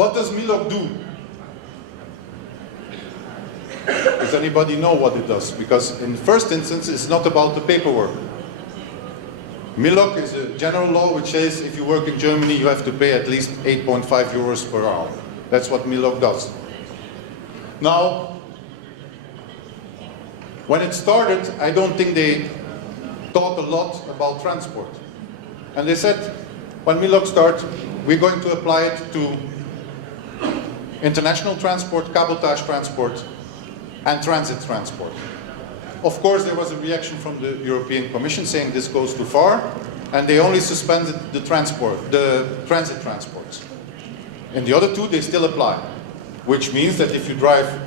What does MiLoG do? Does anybody know what it does? Because in the first instance, it's not about the paperwork. MiLoG is a general law which says if you work in Germany, you have to pay at least 8.5 euros per hour. That's what MiLoG does. Now, when it started, I don't think they thought a lot about transport. And they said, when MiLoG starts, we're going to apply it to international transport, cabotage transport, and transit transport. Of course, there was a reaction from the European Commission saying this goes too far, and they only suspended the transit transports. In the other two, they still apply, which means that if you drive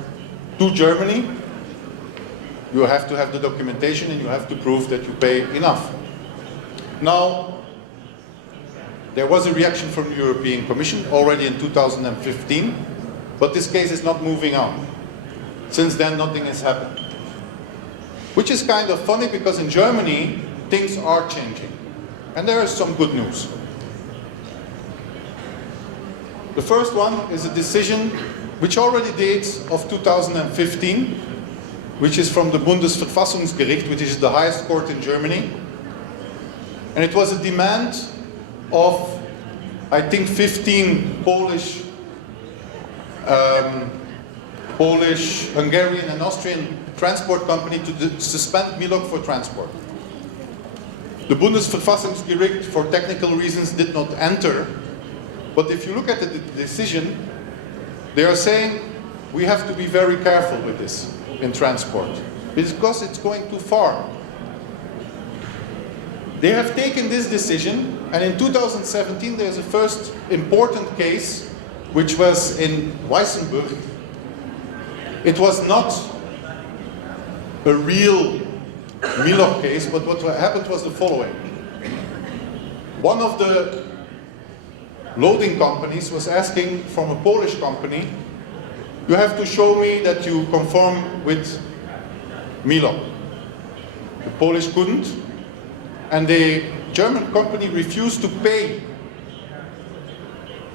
to Germany, you have to have the documentation and you have to prove that you pay enough. Now, there was a reaction from the European Commission already in 2015, but this case is not moving on. Since then, nothing has happened. Which is kind of funny because in Germany, things are changing. And there is some good news. The first one is a decision which already dates of 2015, which is from the Bundesverfassungsgericht, which is the highest court in Germany. And it was a demand of, I think, 15 Polish, Hungarian and Austrian transport company to suspend MiLoG for transport. The Bundesverfassungsgericht, for technical reasons, did not enter. But if you look at the decision, they are saying we have to be very careful with this in transport because it's going too far. They have taken this decision, and in 2017 there's a first important case, which was in Weissenburg. It was not a real MiLoG case, but what happened was the following. One of the loading companies was asking from a Polish company, you have to show me that you conform with MiLoG. The Polish couldn't, and the German company refused to pay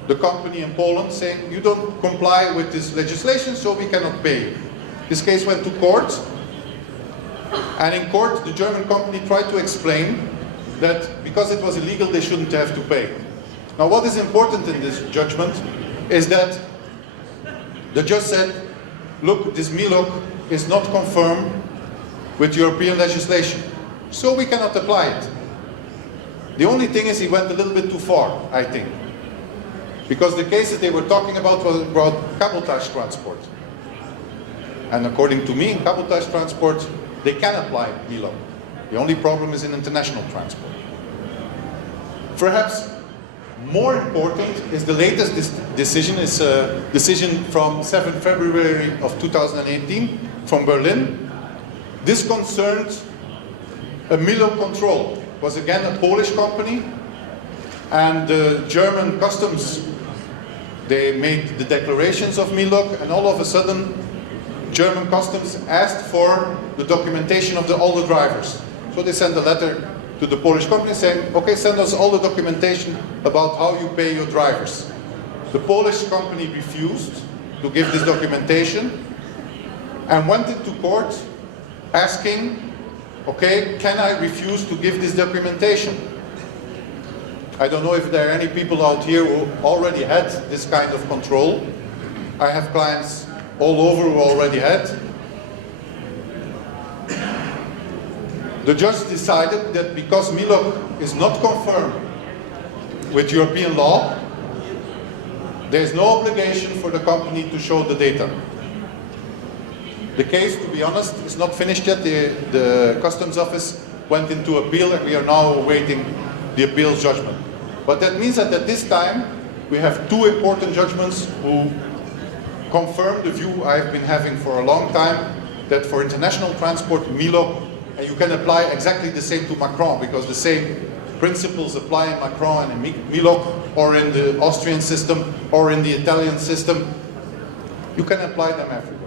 the company in Poland, saying you don't comply with this legislation, so we cannot pay. This case went to court, and in court the German company tried to explain that because it was illegal they shouldn't have to pay. Now what is important in this judgment is that the judge said, look, this MiLoG is not confirmed with European legislation, so we cannot apply it. The only thing is he went a little bit too far, I think. Because the cases they were talking about was about cabotage transport. And according to me, in cabotage transport, they can apply MiLoG. The only problem is in international transport. Perhaps more important is the latest decision, is a decision from 7 February of 2018 from Berlin. This concerned a MiLoG control. It was again a Polish company, and the German customs, they made the declarations of MiLoG, and all of a sudden German customs asked for the documentation of all the drivers. So they sent a letter to the Polish company saying, okay, send us all the documentation about how you pay your drivers. The Polish company refused to give this documentation and went into court asking, okay, can I refuse to give this documentation? I don't know if there are any people out here who already had this kind of control. I have clients all over who already had. The judge decided that because MiLoG is not confirmed with European law, there is no obligation for the company to show the data. The case, to be honest, is not finished yet. The customs office went into appeal, and we are now awaiting the appeals judgment. But that means that at this time, we have two important judgments who confirm the view I've been having for a long time, that for international transport, MiLoG, and you can apply exactly the same to Macron, because the same principles apply in Macron and in MiLoG, or in the Austrian system, or in the Italian system. You can apply them everywhere.